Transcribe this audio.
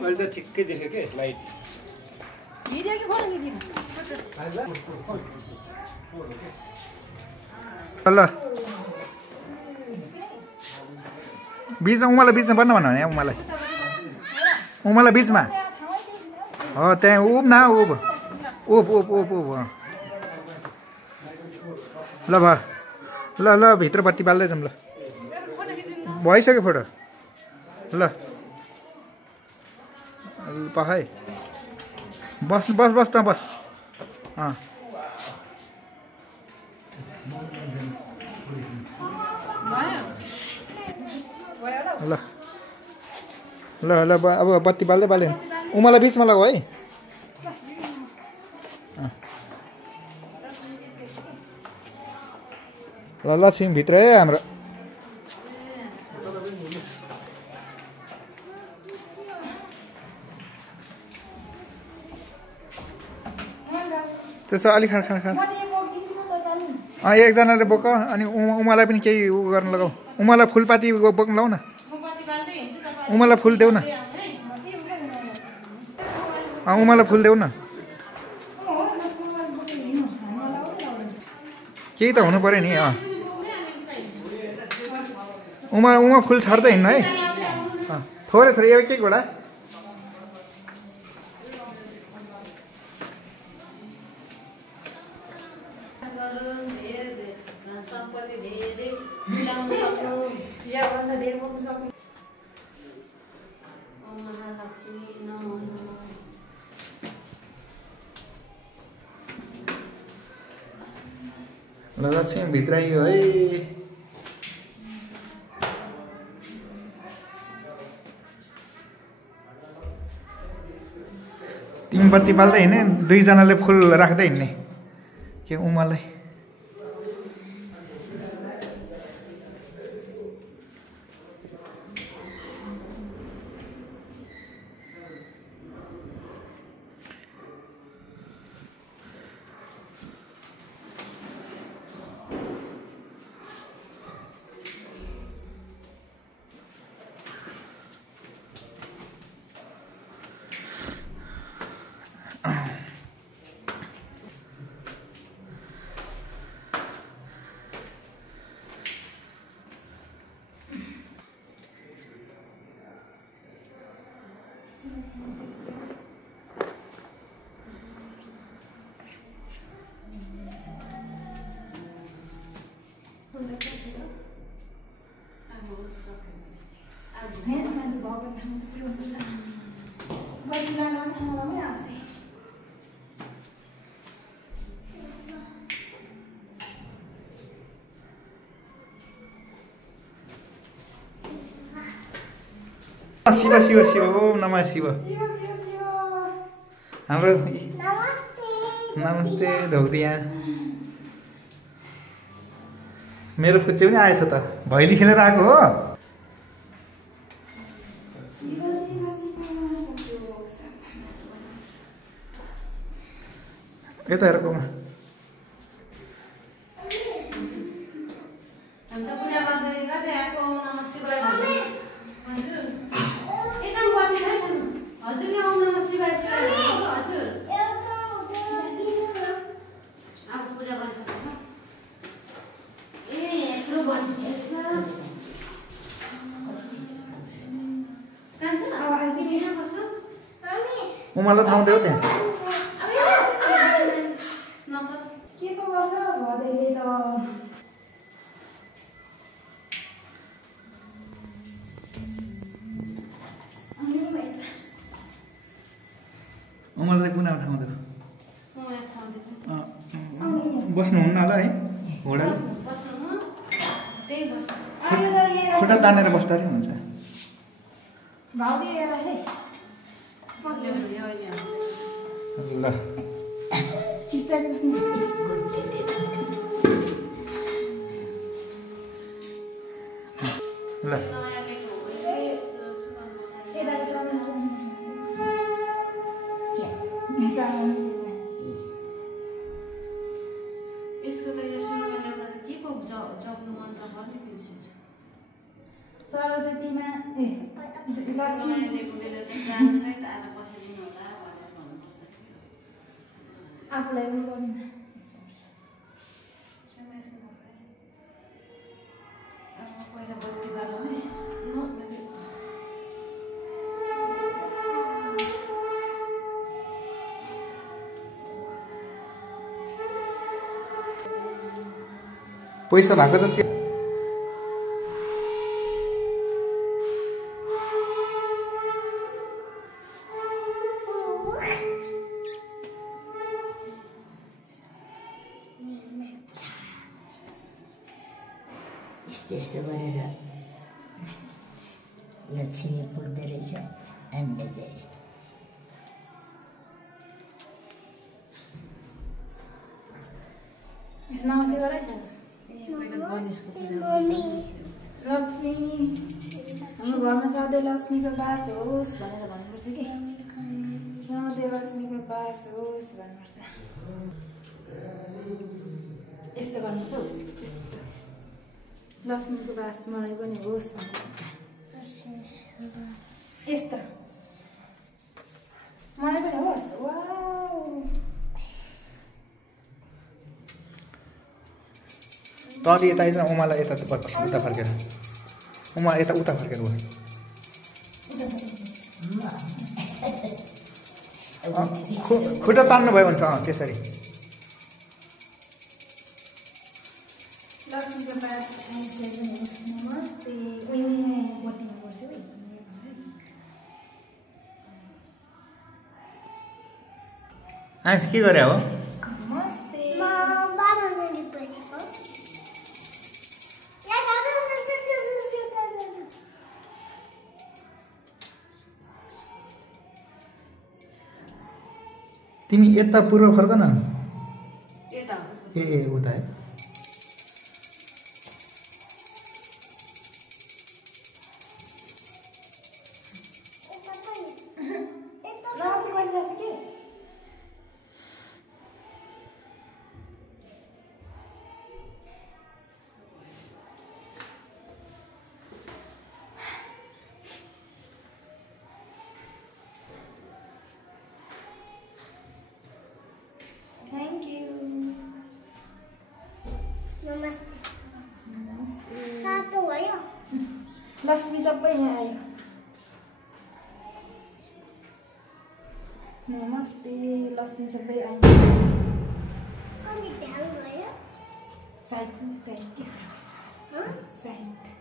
अहिले त ठिक्कै देख्यो के लाइट भिडियो के फोटो खिच्नु ल बीचमा उमालाई बीचमा बन्न भन्नु भने उमालाई बीचमा हो त्यहाँ उभ न उभ उभ उभ उभ उभ ल भयो ल ल भित्र बत्ती बाल्दै जाउँ ल भइसक्यो फोटो ल पखाइ बस बस बस त बस ल ल ल अब बत्ती बाल्दै बाल्यो उमालाई बिचमा लगाऊ है ल ल छिम भित्र है हाम्रो त्यसो अलि खाना एकजनाले बोक अनि उमालाई पनि केही उ गर्न लगाऊ उमालाई फुलपाती बोक्नु लाऊ न उमालाई फुल देऊ न उमालाई फुल देऊ न केही त हुनु पर्यो नि उमा फुल छर्दै हिँड्नु है थोरै थोरै एक एकवटा ल लक्ष्मी भित्र आइयो है तिमी बत्ती बाल्दै हिँड्ने दुईजनाले फुल राख्दै हिँड्ने के उमालाई शिव शिव शिव ओम नमः शिव हाम्रो नमस्ते धौदिया मेरो फुच्चे पनि आएछ त भैली खेलेर आएको हो यता हेरकोमा उमालाई ठाउँ देऊ त्यहाँ उमालाई कुना ठाउँ देऊ बस्नुहुन्न होला है घोडाले खुट्टा तानेर बस्दा पनि हुन्छ ल ल सरस्वतीमा आफूलाई पनि गर्नु पहिला बत्ती बाल्नु है पैसा भएको जति यस्तो गरेर लक्ष्मी पुग्दो रहेछ हामीले चाहिँ नमस्ते गराइछ लक्ष्मी हाम्रो घरमा सधैँ लक्ष्मीको बास होस् भनेर भन्नुपर्छ कि सधैँ लक्ष्मीको बास होस् भन्नुपर्छ यस्तो गर्नुपर्छ हौ लक्ष्मीको बास मलाई पनि होस् यस्तो मलाई पनि होस् वाउ तले यता आइज उमालाई यता उता फर्केर उमा यता उता फर्केर भयो खुट्टा तान्नु भयो भने त्यसरी लक्ष्मीको बास नमस्ते बत्तीनुपर्छ आज के गरे हो तिमी यता पूर्व फर्क न ए उता है Thank you. नमस्ते नमस्ते सातो भयो लक्ष्मी सबै यहाँ आयो नमस्ते लक्ष्मी सबै आयो कति ध्यान भयो साइड के छ साइड